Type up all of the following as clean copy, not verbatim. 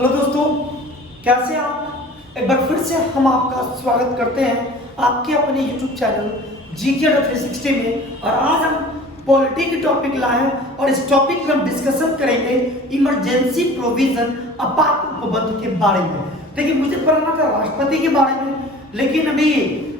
Hello दोस्तों, कैसे आप? एक बार फिर से हम आपका स्वागत करते हैं आपके अपने YouTube चैनल जीके 360 में। और आज हम पॉलिटी के टॉपिक लाए हैं और इस टॉपिक में हम डिस्कशन करेंगे इमरजेंसी प्रोविजन आपात उपबंध के बारे में। देखिए, मुझे पढ़ना था राष्ट्रपति के बारे में, लेकिन अभी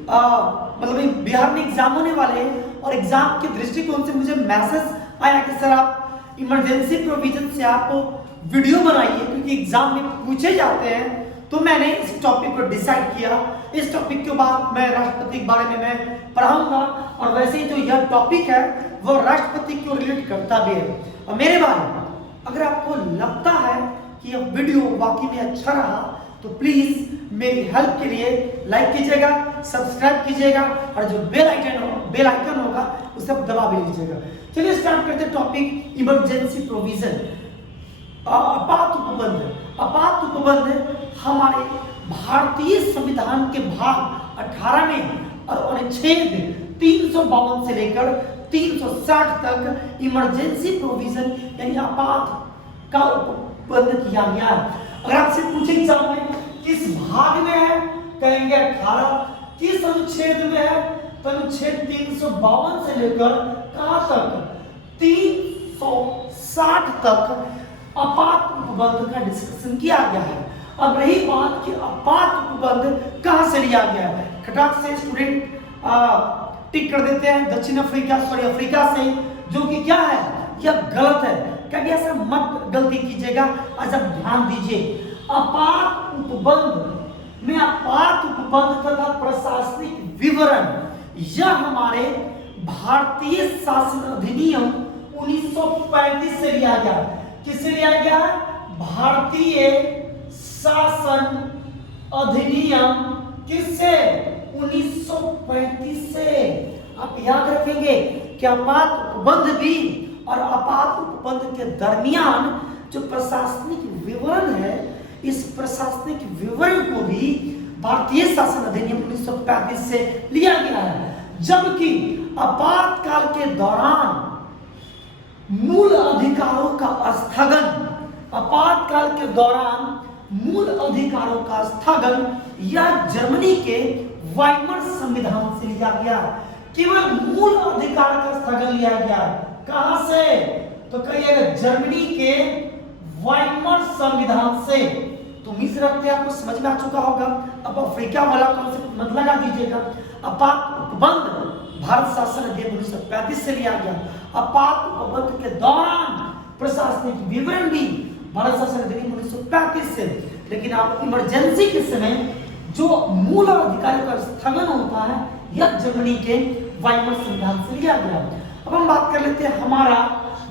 मतलब बिहार में एग्जाम होने वाले हैं और एग्जाम के दृष्टिकोण से मुझे मैसेज आया कि सर आप इमरजेंसी प्रोविजन से आप वीडियो बनाइए, क्योंकि एग्जाम में पूछे जाते हैं। तो मैंने इस टॉपिक को डिसाइड किया। इस टॉपिक के बाद मैं राष्ट्रपति के बारे में मैं पढ़ाऊंगा, और वैसे ही जो यह टॉपिक है वो राष्ट्रपति को रिलेट करता भी है। और मेरे बारे में अगर आपको लगता है कि यह वीडियो वाकई में अच्छा रहा तो प्लीज मेरी हेल्प के लिए लाइक कीजिएगा, सब्सक्राइब कीजिएगा, और जो बेल आइकन होगा उसे आप दबा भी लीजिएगा। चलिए स्टार्ट करते हैं टॉपिक इमरजेंसी प्रोविजन आपात उपबंध। आपात उपबंध हमारे भारतीय संविधान के भाग 18 में और अनुच्छेद 352 से लेकर 360 तक इमरजेंसी प्रोविजन यानी आपात का उपबंध किया गया है। अगर आपसे पूछे एग्जाम में किस भाग में है, कहेंगे 18। किस अनुच्छेद में है, तो अनुच्छेद 352 से लेकर कहां तक, 360 तक आपात उपबंध का डिस्कशन किया गया है। अब रही बात कि आपात उपबंध कहां से लिया गया है, खटाक से स्टूडेंट टिक कर देते हैं दक्षिण अफ्रीका से, जो कि क्या है, यह गलत है। कभी ऐसा मत गलती कीजिएगा, आज आप ध्यान दीजिए। आपात उपबंध में आपात उपबंध तथा प्रशासनिक विवरण यह हमारे भारतीय शासन अधिनियम 1935 से लिया गया। किससे लिया गया? भारतीय शासन अधिनियम किससे? 1935 से। आप याद रखेंगे कि आपात उपबंध भी और आपात उपबंध के दरमियान जो प्रशासनिक विवरण है, इस प्रशासनिक विवरण को भी भारतीय शासन अधिनियम 1935 से लिया गया है। जबकि आपातकाल के दौरान मूल अधिकारों का स्थगन, आपातकाल के दौरान मूल अधिकारों का स्थगन यह जर्मनी के वाइमर संविधान से लिया गया। केवल मूल अधिकार का स्थगन लिया गया। कहां से? तो कहिएगा जर्मनी के वाइमर संविधान से। तो उम्मीद रखते हैं आपको समझ में आ चुका होगा। अब अफ्रीका वाला कॉन्सेप्ट मत लगा दीजिएगा। आपात उपबंध भारत शासन अधिनियम 1935 से लिया गया। आपात उपबंध के दौरान प्रशासनिक विवरण भी भारत शासन अधिनियम 1935 से। लेकिन आप इमरजेंसी के समय जो मूल अधिकारों का स्थगन होता है, यह जर्मनी के वाइमर संविधान से लिया गया। अब हम बात कर लेते हैं हमारा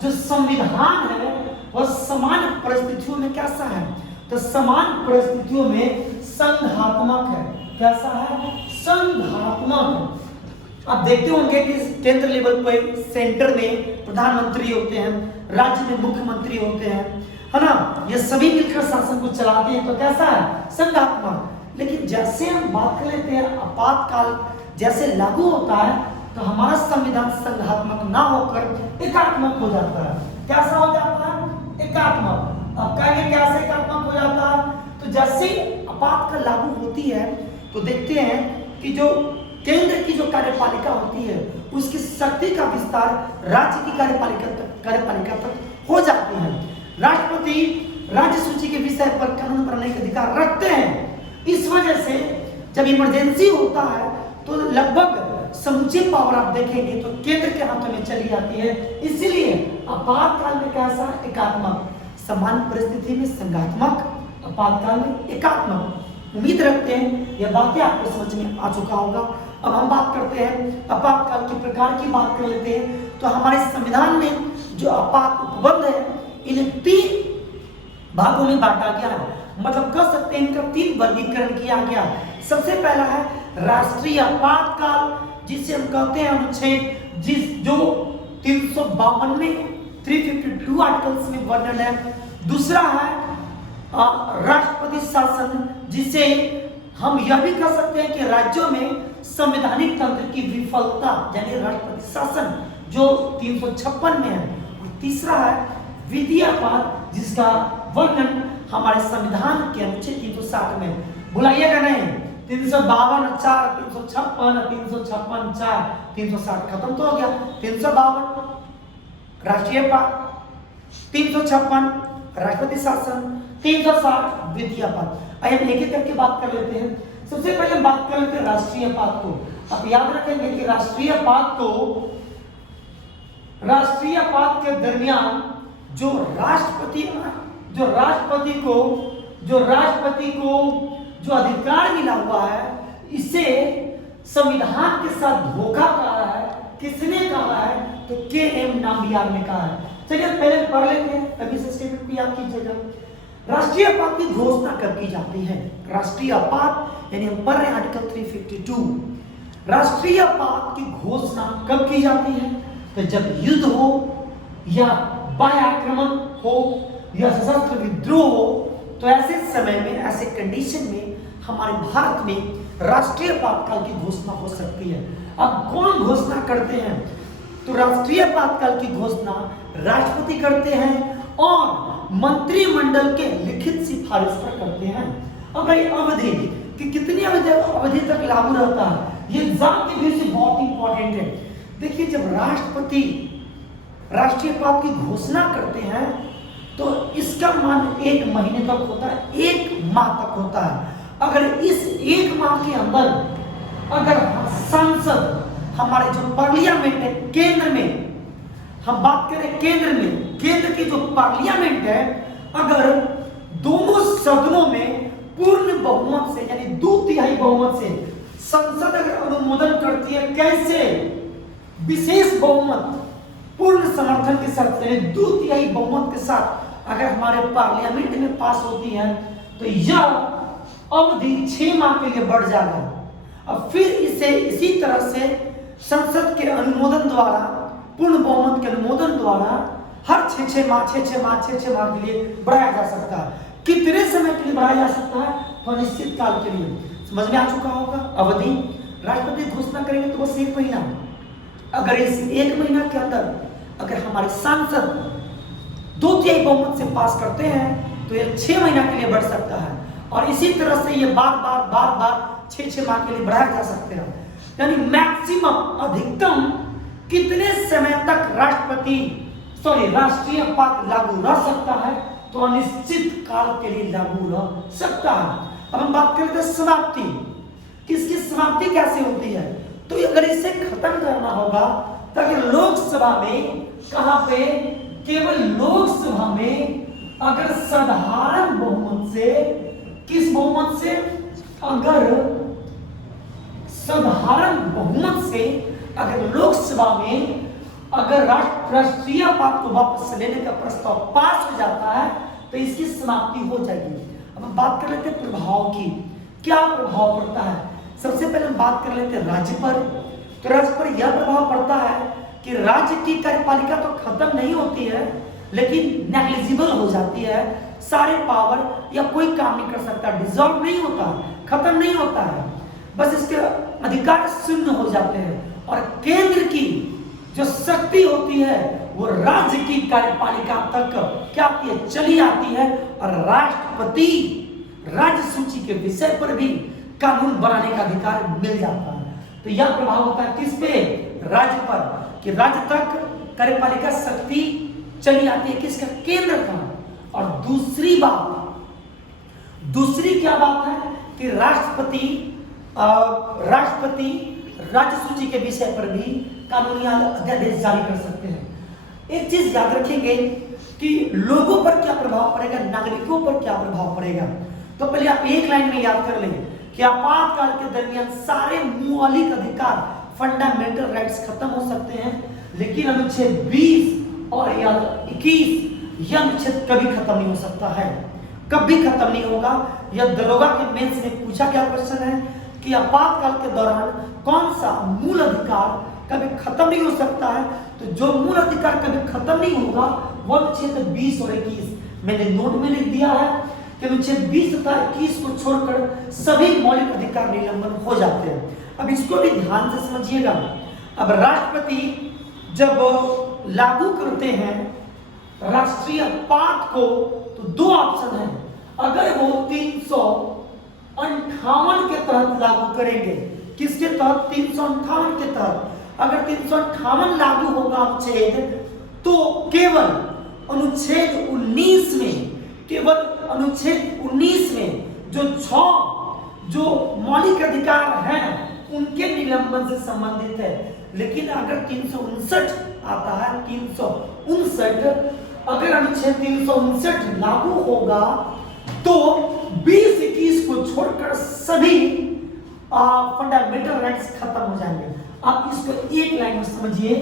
जो संविधान है वह सामान्य परिस्थितियों में कैसा है। तो सामान्य परिस्थितियों में संघात्मक है। कैसा है? संघात्मक। आप देखते होंगे कि केंद्र लेवल पर सेंटर में प्रधानमंत्री होते हैं, राज्य में मुख्यमंत्री होते हैं, है ना, ये सभी मिलकर शासन को चलाते हैं। तो कैसा है? संघात्मक। लेकिन जैसे हम बात कर लेते हैं आपातकाल जैसे लागू होता है, तो हमारा संविधान संघात्मक ना होकर एकात्मक हो जाता है। कैसा हो जाता है? एकात्मक। अब कहेंगे कैसे एकात्मक हो जाता है? तो जैसे आपातकाल लागू होती है तो देखते हैं कि जो केंद्र की जो कार्यपालिका होती है उसकी शक्ति का विस्तार राज्य की कार्यपालिका तक हो जाती है। राष्ट्रपति राज्य सूची के विषय पर कानून बनाने का अधिकार रखते हैं। इस वजह से जब इमरजेंसी होता है तो लगभग समूची पावर आप देखेंगे तो केंद्र के हाथों में चली जाती है। इसीलिए आपातकाल में कैसा? एकात्मक। सामान्य परिस्थिति में संघात्मक, आपातकाल में एकात्मक। उम्मीद रखते हैं यह बातें आपको समझ में आ चुका होगा। अब हम बात करते हैं आपातकाल के प्रकार की बात कर लेते हैं। तो हमारे संविधान में जो आपात उपबंध है इन्हें 3 भागों में बांटा गया है। मतलब कह सकते हैं इनका 3 वर्गीकरण किया गया। सबसे पहला है राष्ट्रीय आपातकाल, जिसे हम कहते हैं अनुच्छेद जो 352 में 352 आर्टिकल्स में वर्णन है। दूसरा है राष्ट्रपति शासन, जिसे हम यह भी कह सकते हैं कि राज्यों में संवैधानिक तंत्र की विफलता यानी राष्ट्रपति शासन, जो 356 में है। और तीसरा है विधि आपात, जिसका इसका वर्णन हमारे संविधान के अनुच्छेद 360 में, भुलाइएगा नहीं, 352 4 356 356 4 360 खत्म तो हो गया। 352 राष्ट्रीय पद, 356 राष्ट्रपति शासन, 360 द्वितीय पद। आइए हम एक एक करके बात कर लेते हैं। सबसे पहले हम बात कर लेते हैं राष्ट्रीय पद को। आप याद रखेंगे कि राष्ट्रीय पद के दरमियान जो राष्ट्रपति को जो अधिकार मिला हुआ है, इसे संविधान के साथ धोखा कहा है। किसने कहा है? तो के.एम. नाम्बियार ने कहा है। चलिए पहले पढ़ लेते हैं, तभी से स्टेटमेंट को याद कीजिएगा। राष्ट्रीय पद की घोषणा कब की जाती है? राष्ट्रीय पद यानी हम पढ़ रहे हैं आर्टिकल 352। राष्ट्रीय पद की घोषणा कब की जाती है? तो जब युद्ध हो या बाह्य आक्रमण हो या सशस्त्र विद्रोह हो, तो ऐसे समय में, ऐसे कंडीशन में हमारे भारत में राष्ट्रीय आपातकाल की घोषणा हो सकती है। अब कौन घोषणा करते हैं? तो राष्ट्रीय आपातकाल की घोषणा राष्ट्रपति करते हैं और मंत्रिमंडल के लिखित सिफारिश पर करते हैं। अब भाई अवधि कि कितनी अवधि तक लागू रहता है, ये एग्जाम के व्यू से बहुत इंपॉर्टेंट है। देखिए, जब राष्ट्रपति राष्ट्रीय पद की घोषणा करते हैं तो इसका मान 1 महीने तक होता है, 1 माह तक होता है। अगर इस 1 माह के अंदर अगर संसद, हमारे जो पार्लियामेंट है केंद्र में, हम बात करें केंद्र की जो पार्लियामेंट है, अगर दोनों सदनों में पूर्ण बहुमत से यानी 2/3 बहुमत से संसद अगर अनुमोदन करती है, कैसे? विशेष बहुमत, पूर्ण समर्थन के साथ यानी 2/3 बहुमत के साथ अगर हमारे पार्लियामेंट में पास होती है, तो यह अवधि 6 माह के लिए बढ़ जाएगा। अब फिर इसे इसी तरह से संसद के अनुमोदन द्वारा, पूर्ण बहुमत के अनुमोदन द्वारा हर 6 माह के लिए बढ़ाया जा सकता है। कितने समय के लिए बढ़ाया जा सकता है? तो निश्चित काल के लिए। समझ में आ चुका होगा। अवधि राष्ट्रपति घोषणा करेंगे तो बस 1 महीना। अगर इस 1 महीना के अंदर अगर हमारे सांसद 2/3 बहुमत से पास करते हैं तो ये 6 महीना के लिए बढ़ सकता है। और इसी तरह से ये बार 6 माह के लिए बढ़ाया जा सकते हैं। यानी मैक्सिमम, अधिकतम कितने समय तक राष्ट्रीय पद लागू रह सकता है? तो अनिश्चित काल के लिए लागू रह सकता है। अब हम बात करते हैं समाप्ति। किसकी समाप्ति कैसे होती है? तो अगर इसे खत्म करना होगा तो अगर लोकसभा में, कहां पे? केवल लोकसभा में अगर साधारण बहुमत से, किस बहुमत से? अगर साधारण बहुमत से अगर लोकसभा में अगर राष्ट्रीय पद को वापस लेने का प्रस्ताव पास हो जाता है तो इसकी समाप्ति हो जाएगी। अब हम बात कर लेते हैं प्रभाव की। क्या प्रभाव पड़ता है? सबसे पहले हम बात कर लेते हैं राज्य पर। तो राज्य पर यह प्रभाव पड़ता है कि राज्य की कार्यपालिका तो खत्म नहीं होती है, लेकिन नेग्लिजिबल हो जाती है। सारे पावर या कोई काम नहीं कर सकता, डिसॉल्व नहीं होता, खत्म नहीं होता है, बस इसके अधिकार शून्य हो जाते हैं। और केंद्र की जो शक्ति होती है वो राज्य की कार्यपालिका तक क्या आती है? चली आती है। और राष्ट्रपति राज्य सूची के विषय पर भी कानून बनाने का अधिकार मिल जाता है। तो यह प्रभाव होता है किस पे? राज्य पर, कि राज्य तक कार्यपालिका शक्ति चली आती है किसका? केंद्र का। और दूसरी क्या बात है कि राष्ट्रपति राज्य सूची के विषय पर भी कानूनी अध्यादेश जारी कर सकते हैं। एक चीज याद रखेंगे कि लोगों पर क्या प्रभाव पड़ेगा, नागरिकों पर क्या प्रभाव पड़ेगा। तो पहले आप एक लाइन में याद कर लें कि आपातकाल के दरमियान सारे मौलिक अधिकार, फंडामेंटल राइट्स खत्म हो सकते हैं, लेकिन अनुच्छेद 20 और 21 यह अनुच्छेद कभी खत्म नहीं हो सकता है, कभी खत्म नहीं होगा। यह दरोगा के मेंस में पूछा गया क्वेश्चन है कि आपातकाल के दौरान कौन सा मूल अधिकार कभी खत्म नहीं हो सकता है। तो जो मूल अधिकार कभी खत्म नहीं होगा वो अनुच्छेद 20 और 21 मैंने नोट में लिख दिया है कि अनुच्छेद 20 तथा 21 को छोड़कर सभी मौलिक अधिकार निलंबन हो जाते हैं। अब इसको भी ध्यान से समझिएगा। अब राष्ट्रपति जब लागू करते हैं राष्ट्रीयपात को, तो दो ऑप्शन है। अगर वो 358 के तहत लागू करेंगे, किसके तहत? 358 के तहत। अगर 358 लागू होगा अनुच्छेद, तो केवल अनुच्छेद 19 में, केवल अनुच्छेद 19 में जो 6 जो मौलिक अधिकार हैं उनके निलंबन से संबंधित है। लेकिन अगर 359 आता है, 359, अगर अनुच्छेद 359 लागू होगा तो 20-21 को छोड़कर सभी फंडामेंटल राइट्स खत्म हो जाएंगे। आप इसको एक लाइन में समझिए,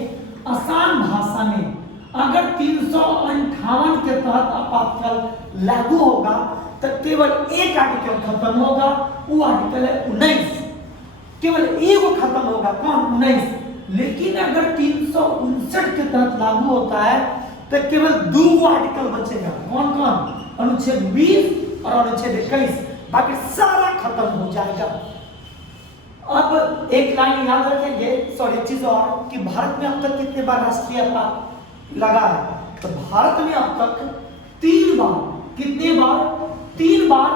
आसान भाषा में, अगर 358 के तहत आपातकाल लागू होगा तो केवल एक आर्टिकल खत्म होगा, वो आर्टिकल है 19, केवल एक वो खत्म होगा, कौन? 19। लेकिन अगर 359 के तहत लागू होता है तो केवल 2 आर्टिकल बचेगा, कौन कौन? अनुच्छेद 20 और अनुच्छेद 21, बाकी सारा खत्म हो जाएगा। अब एक लाइन याद रखेंगे, सॉरी चीज और, कि भारत में अब तक कितने बार राष्ट्रीयपात लगा है? तो भारत में अब तक 3 बार, कितने बार? 3 बार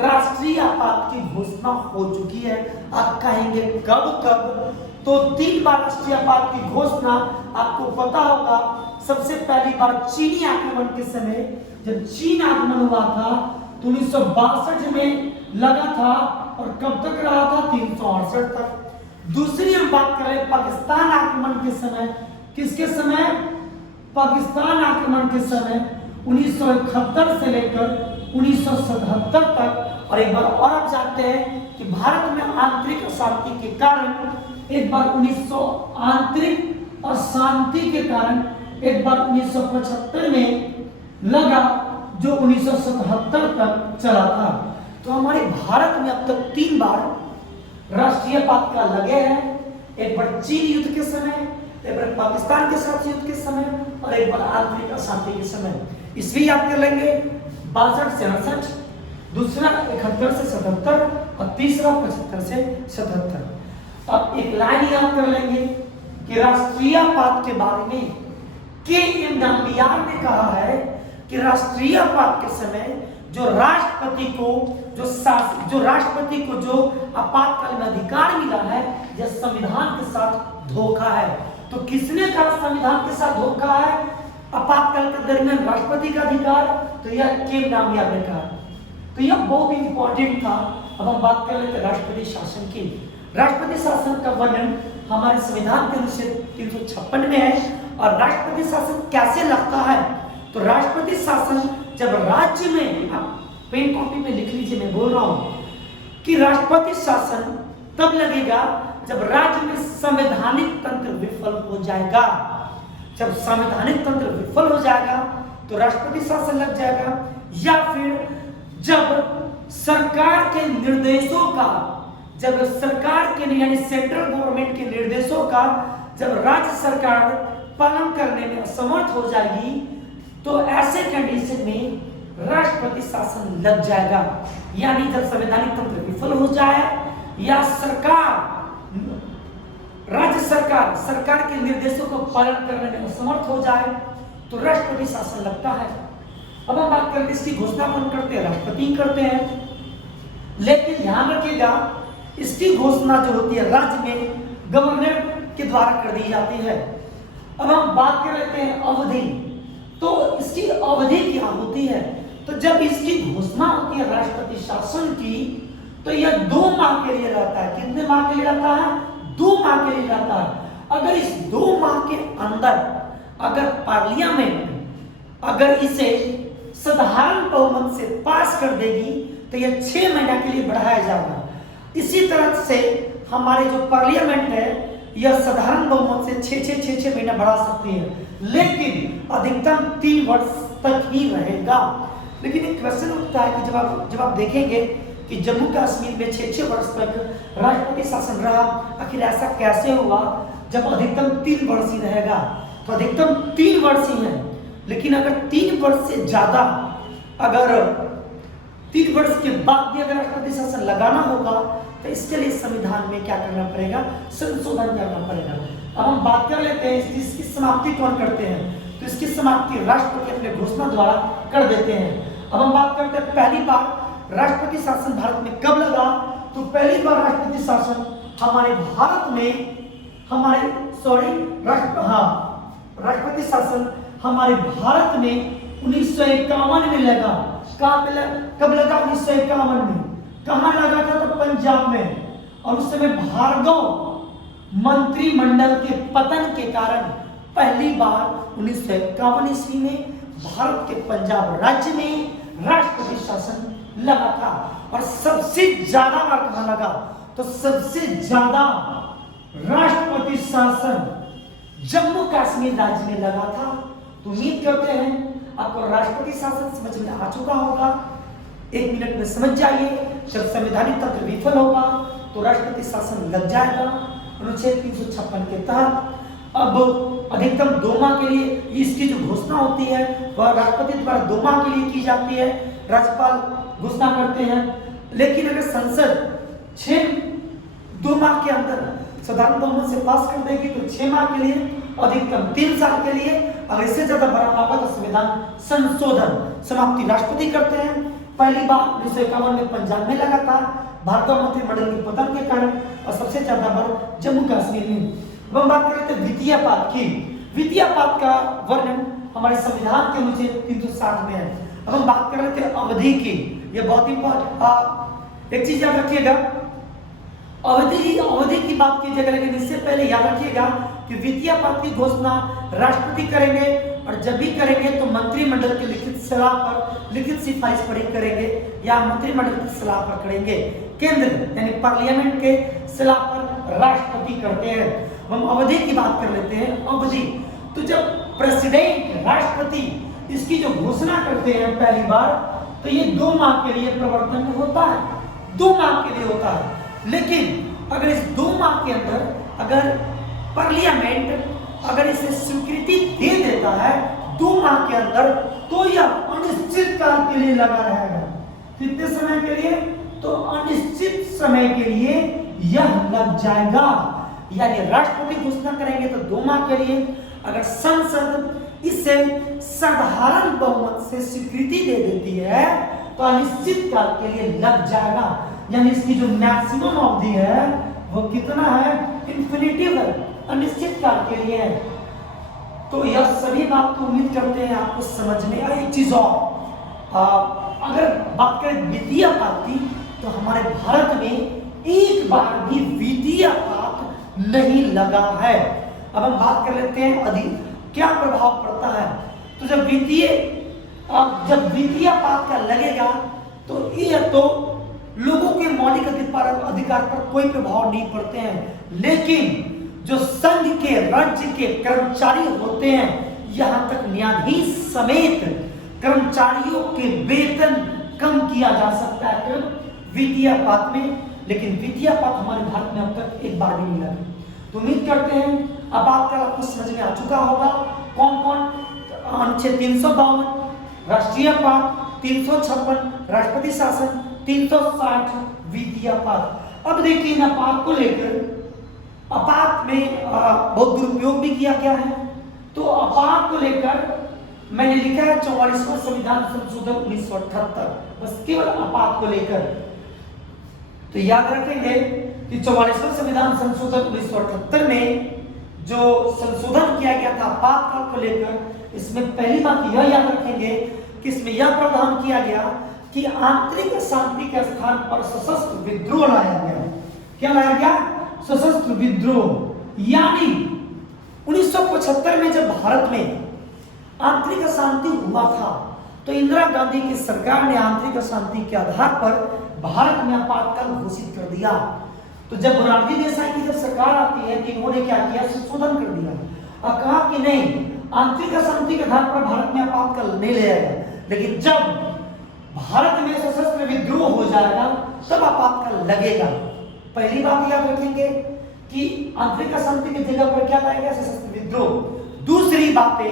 राष्ट्रीयपात की घोषणा हो चुकी है। आप कहेंगे कब कब? तो 3 बार राष्ट्रीयपात की घोषणा आपको पता होगा। सबसे पहली बार चीनी आक्रमण के समय, जब चीन आक्रमण हुआ था तो 1962 में लगा था, और कब तक रहा था? 368 तक। दूसरी हम बात करें पाकिस्तान आक्रमण के समय, किसके समय? पाकिस्तान आक्रमण के समय 1971 से लेकर 1977 तक। और एक बार और आप जानते हैं कि भारत में आंतरिक अशांति के कारण, एक बार 1900 आंतरिक अशांति के कारण एक बार 1975 में लगा, जो 1977 तक चला था। तो हमारे भारत में अब तक 3 बार राष्ट्रीयपात का लगे हैं। एक बार चीन युद्ध के समय, एक बार पाकिस्तान के साथ युद्ध के समय, और एक बार आंतरिक अशांति के समय। इसलिए याद कर लेंगे 62 से 68, दूसरा 71 से 77, और तीसरा 75 से 77। अब एक लाइन याद कर लेंगे कि राष्ट्रीयपात के बारे में के.एम. नाम्बियार ने कहा है कि राष्ट्रीयपात के समय जो राष्ट्रपति को जो आपातकाल में अधिकार मिला है, यह संविधान के साथ धोखा है। तो किसने कहा संविधान के साथ धोखा है आपातकाल के दरमियान राष्ट्रपति का अधिकार? तो यह के.एम. नाम्बियार ने कहा। तो यह बहुत इंपॉर्टेंट था। अब हम बात कर लेते हैं राष्ट्रपति शासन की। राष्ट्रपति शासन का वर्णन हमारे संविधान के अनुच्छेद 356 में है। और राष्ट्रपति शासन कैसे लगता है? तो राष्ट्रपति शासन जब राज्य में, आप पेन कॉपी में लिख लीजिए, मैं बोल रहा हूं कि राष्ट्रपति शासन तब लगेगा जब राज्य में संवैधानिक तंत्र विफल हो जाएगा। जब संवैधानिक तंत्र विफल हो जाएगा तो राष्ट्रपति शासन लग जाएगा, या फिर जब सरकार के निर्देशों का, जब सरकार के यानी सेंट्रल गवर्नमेंट के निर्देशों का जब राज्य सरकार पालन करने में असमर्थ हो जाएगी, तो ऐसे कंडीशन में राष्ट्रपति शासन लग जाएगा। यानी जब संवैधानिक तंत्र विफल हो जाए, या राज्य सरकार के निर्देशों को पालन करने में असमर्थ हो जाए, तो राष्ट्रपति शासन लगता है। अब हम बात करते हैं इसकी घोषणा कौन करते हैं? राष्ट्रपति करते हैं। लेकिन ध्यान रखिएगा, इसकी घोषणा जो होती है राज्य में गवर्नर के द्वारा कर दी जाती है। अब हम बात कर लेते हैं अवधि। तो इसकी अवधि क्या होती है? तो जब इसकी घोषणा होती है राष्ट्रपति शासन की, तो यह 2 माह के लिए रहता है। कितने माह के लिए रहता है? 2 माह के लिए रहता है। अगर इस 2 माह के अंदर अगर पार्लियामेंट अगर इसे साधारण बहुमत से पास कर देगी तो यह 6 महीना के लिए बढ़ाया जाएगा। इसी तरह से हमारे जो पार्लियामेंट है यह साधारण बहुमत से 6 महीना बढ़ा सकती है, लेकिन अधिकतम 3 वर्ष तक ही रहेगा। लेकिन एक क्वेश्चन उठता है कि जब आप देखेंगे कि जम्मू कश्मीर में 6 वर्ष तक राष्ट्रपति शासन रहा, आखिर ऐसा कैसे हुआ जब अधिकतम 3 वर्ष ही रहेगा? तो अधिकतम 3 वर्ष ही है। लेकिन अगर 3 वर्ष से ज्यादा, अगर 3 वर्ष के बाद भी अगर राष्ट्रपति शासन लगाना होगा तो इसके लिए संविधान में क्या करना पड़ेगा? संशोधन करना पड़ेगा। अब हम बात कर लेते हैं इसकी समाप्ति कौन करते हैं? तो इसकी समाप्ति राष्ट्रपति अपने घोषणा द्वारा कर देते हैं। अब हम बात करते हैं पहली बार राष्ट्रपति शासन भारत में कब लगा। तो पहली बार राष्ट्रपति शासन हमारे भारत में राष्ट्रपति शासन हमारे भारत में 1951 में लगा। कब लगा? 1951 में। कहाँ लगा था? तो पंजाब में। और उस समय भार्गव मंत्रिमंडल के पतन के कारण पहली बार 1951 ईस्वी में भारत के पंजाब राज्य में राष्ट्रपति शासन लगा था। और सबसे ज्यादा बार कहां लगा? तो सबसे ज्यादा राष्ट्रपति शासन जम्मू कश्मीर राज्य में लगा था। तो उम्मीद करते हैं आपको राष्ट्रपति शासन समझ में आ चुका होगा। 1 मिनट में समझ जाइए। जब संवैधानिक तंत्र विफल होगा तो राष्ट्रपति शासन लग जाएगा। अनुच्छेद 356 के तहत अब अधिकतम 2 माह के लिए इसकी जो घोषणा होती है वह राष्ट्रपति द्वारा 2 माह के लिए की जाती है। राज्यपाल घोषणा करते हैं। लेकिन अगर संसद 2 माह के अंदर साधारण बहुमत से पास कर देगी तो 6 माह के लिए, अधिकतम 3 साल के लिए। अगर इससे ज्यादा बड़ा होगा तो संविधान संशोधन समाप्ति राष्ट्रपति करते हैं। पहली बार 1951 में पंजाब में लगा था भार्गव मंत्रिमंडल के पतन के कारण, और सबसे ज्यादा बार जम्मू कश्मीर में। अब हम बात करें तो द्वितीय पाद की। द्वितीय पाद का वर्णन हमारे संविधान के अनुच्छेद 360 में है। अब हम बात कर रहे थे अवधि की। यह बहुत इंपॉर्टेंट एक चीज याद रखिएगा, अवधि की बात कीजिएगा, लेकिन इससे पहले याद रखिएगा कि द्वितीय पद की घोषणा राष्ट्रपति करेंगे, और जब भी करेंगे तो मंत्रिमंडल के लिखित सलाह पर, लिखित सिफारिश पर ही करेंगे या मंत्रिमंडल की सलाह पर करेंगे। केंद्र यानी पार्लियामेंट के सलाह पर राष्ट्रपति करते हैं। हम अवधि की बात कर लेते हैं। अवधि तो जब प्रेसिडेंट राष्ट्रपति इसकी जो घोषणा करते हैं पहली बार, तो ये 2 माह के लिए प्रवर्तन होता है, 2 माह के लिए होता है। लेकिन अगर इस 2 माह के अंदर अगर पार्लियामेंट अगर इसे स्वीकृति दे देता है 2 माह के अंदर, तो यह अनिश्चित काल के लिए लगा रहेगा। कितने समय के लिए? तो अनिश्चित समय के लिए यह लग जाएगा। यानी राष्ट्रपति घोषणा करेंगे तो 2 माह के लिए, अगर संसद इसे साधारण बहुमत से स्वीकृति दे देती है तो अनिश्चित काल के लिए लग जाएगा। यानी इसकी जो मैक्सिमम अवधि है वो कितना है? इन्फिनिटिव है, अनिश्चित काल के लिए है। तो यह सभी बात तो उम्मीद करते हैं आपको समझ में आई। एक चीज और अगर बात करें द्वितीय पाद की, तो हमारे भारत में एक बार भी द्वितीय पाद नहीं लगा है। अब हम बात कर लेते हैं अधिक क्या प्रभाव पड़ता है। तो जब द्वितीय पाद का लगेगा तो यह तो लोगों के मौलिक अधिकार पर कोई प्रभाव नहीं पड़ते हैं, लेकिन जो संघ के राज्य के कर्मचारी होते हैं, यहां तक न्यायाधीश समेत कर्मचारियों के वेतन कम किया जा सकता है द्वितीय पाद में। लेकिन द्वितीय पाद हमारे भारत में अब तक एक बार भी नहीं लगा। तो उम्मीद करते हैं अब बात कर आपको समझ में आ चुका होगा कौन कौन अनुच्छेद 352 राष्ट्रीय पाद, 356 राष्ट्रपति शासन, 360 द्वितीय पाद। अब देखिए इन अपात को लेकर अपात में बहुत दुरुपयोग भी किया गया है। तो अपात को लेकर मैंने लिखा है 44वां संविधान संशोधन 1978, बस केवल अपात को लेकर। तो याद रखेंगे कि 44वां संविधान संशोधन 1978 में जो संशोधन किया गया था आपातकाल को लेकर, इसमें पहली बात यह याद रखेंगे कि इसमें यह प्रावधान किया गया कि आंतरिक शांति के स्थान पर सशस्त्र विद्रोह लाया गया। क्या लाया गया? सशस्त्र विद्रोह। यानी 1975 में जब भारत में आंतरिक अशांति हुआ था तो इंदिरा गांधी की सरकार ने आंतरिक अशांति के आधार पर भारत में आपातकाल घोषित कर दिया। तो जब मोरारजी देसाई की जब सरकार आती है तो इन्होंने क्या किया? संशोधन कर दिया और कहा कि नहीं, आंतरिक अशांति के आधार पर भारत में आपातकाल नहीं ले जाएगा, लेकिन जब भारत में सशस्त्र विद्रोह हो जाएगा तब आपातकाल लगेगा। पहली बात याद रखेंगे कि आंतरिक अशांति की जगह पर क्या लाएगा? सशस्त्र विद्रोह। दूसरी बात है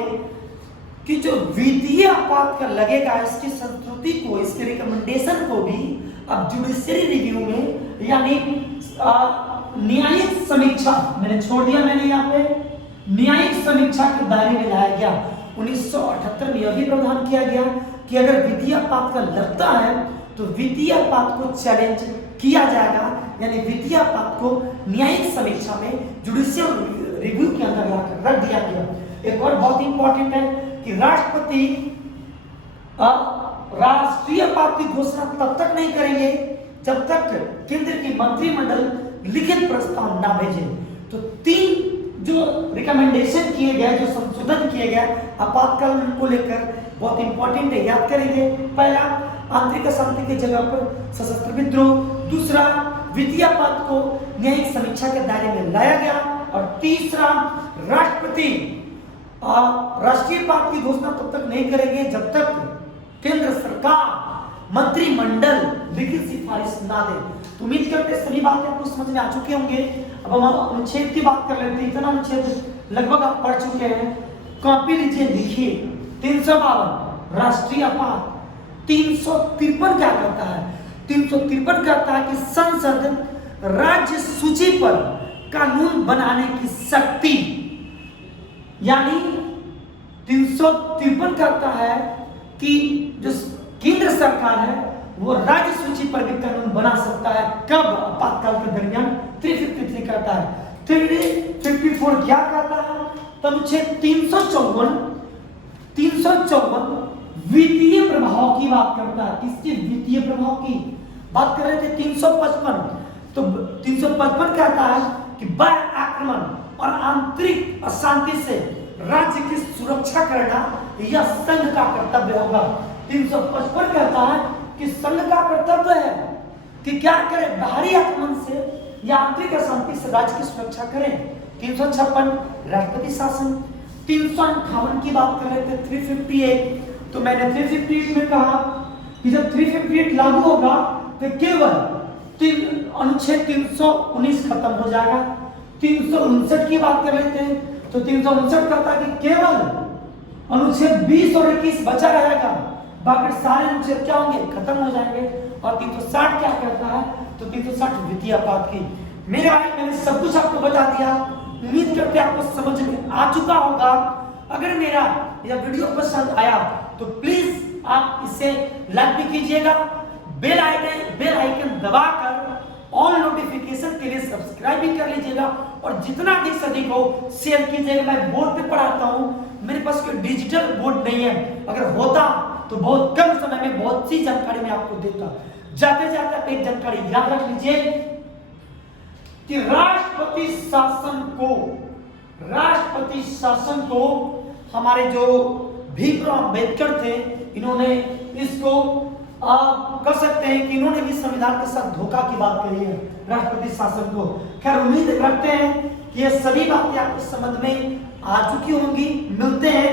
कि जो द्वितीय आपातकाल लगेगा, इसकी संस्कृति को, इसके रिकमेंडेशन को भी अब जुडिशियरी रिव्यू में यानी न्यायिक समीक्षा, मैंने छोड़ दिया, मैंने यहाँ पे न्यायिक समीक्षा के दायरे में लाया गया। 1978 में यह भी प्रावधान किया गया कि अगर विधि आपात का लगता है तो विधि आपात को चैलेंज किया जाएगा, यानी विधि आपात को न्यायिक समीक्षा में जुडिशियल रिव्यू के अंदर लाकर रख दिया गया। एक और बहुत इंपॉर्टेंट है कि राष्ट्रपति राष्ट्रीय आपात की घोषणा तब तक नहीं करेंगे जब तक केंद्र की मंत्रिमंडल लिखित प्रस्ताव ना भेजे। तो 3 जो रिकमेंडेशन किए गए, जो संशोधन किए गए आपातकाल को लेकर बहुत इंपॉर्टेंट है, याद करेंगे। पहला, आंतरिक अशांति की जगह पर सशस्त्र विद्रोह। दूसरा, विधि आपात को न्यायिक समीक्षा के दायरे में लाया गया। और तीसरा, राष्ट्रपति राष्ट्रीय आपात की घोषणा तब तक नहीं करेंगे जब तक केंद्र सरकार मंत्रिमंडल लिखित सिफारिश ना दे। तो उम्मीद करते हैं सभी बातें आपको समझ में आ चुके होंगे। अब हम अनुच्छेद की बात कर लेते हैं। इतना अनुच्छेद लगभग आप पढ़ चुके हैं, कॉपी लीजिए, लिखिए। 352 राष्ट्रीय आपात। 353 क्या कहता है? 353 कहता है कि संसद राज्य सूची पर कानून बनाने की शक्ति, यानी 353 कहता है कि जो केंद्र सरकार है वो राज्य सूची पर भी कानून बना सकता है। कब? आपातकाल के दरमियान। 353 कहता है। 354 क्या कहता है? तब अनुच्छेद 354 वित्तीय प्रभाव की बात करता है। किसके वित्तीय प्रभाव की बात कर रहे थे? 355। तो 355 कहता है कि बाह्य आक्रमण और आंतरिक अशांति से राज्य की सुरक्षा करना यह संघ का कर्तव्य होगा। 355 कहता है कि संघ का कर्तव्य है कि क्या करे, बाहरी आक्रमण से या आंतरिक अशांति से राज्य की सुरक्षा करें। 356 राष्ट्रपति शासन। 358 की बात कर रहे थे। 358, तो मैंने 358 में कहा कि जब 358 लागू होगा तो केवल अनुच्छेद 319 खत्म हो जाएगा। 359 की बात कर लेते हैं, तो 359 कहता है कि केवल अनुच्छेद 20 और 21 बचा रहेगा, बाकी सारे अनुच्छेद क्या होंगे? खत्म हो जाएंगे। और 360 क्या कहता है? तो 360 वित्तीय आपात की। मेरे भाई, मैंने सब कुछ आपको बता दिया। उम्मीद करते हैं आपको समझ में आ चुका होगा। अगर मेरा यह वीडियो पसंद आया तो प्लीज आप इसे लाइक भी कीजिएगा, बेल आइकन दबाकर ऑल नोटिफिकेशन के लिए सब्सक्राइब भी कर लीजिएगा और जितना अधिक से अधिक हो शेयर कीजिएगा। मैं बोर्ड पे पढ़ाता हूँ, मेरे पास कोई डिजिटल बोर्ड नहीं है। अगर होता तो बहुत कम समय में बहुत सी जानकारी मैं आपको देता। जाते जाते आप एक जानकारी याद रख लीजिए कि राष्ट्रपति शासन को हमारे जो भीमराव अंबेडकर थे, इन्होंने इसको कह सकते हैं कि इन्होंने भी संविधान के साथ धोखा की बात कही है, राष्ट्रपति शासन को। खैर, उम्मीद रखते हैं कि ये सभी बातें आपको समझ में आ चुकी होंगी। मिलते हैं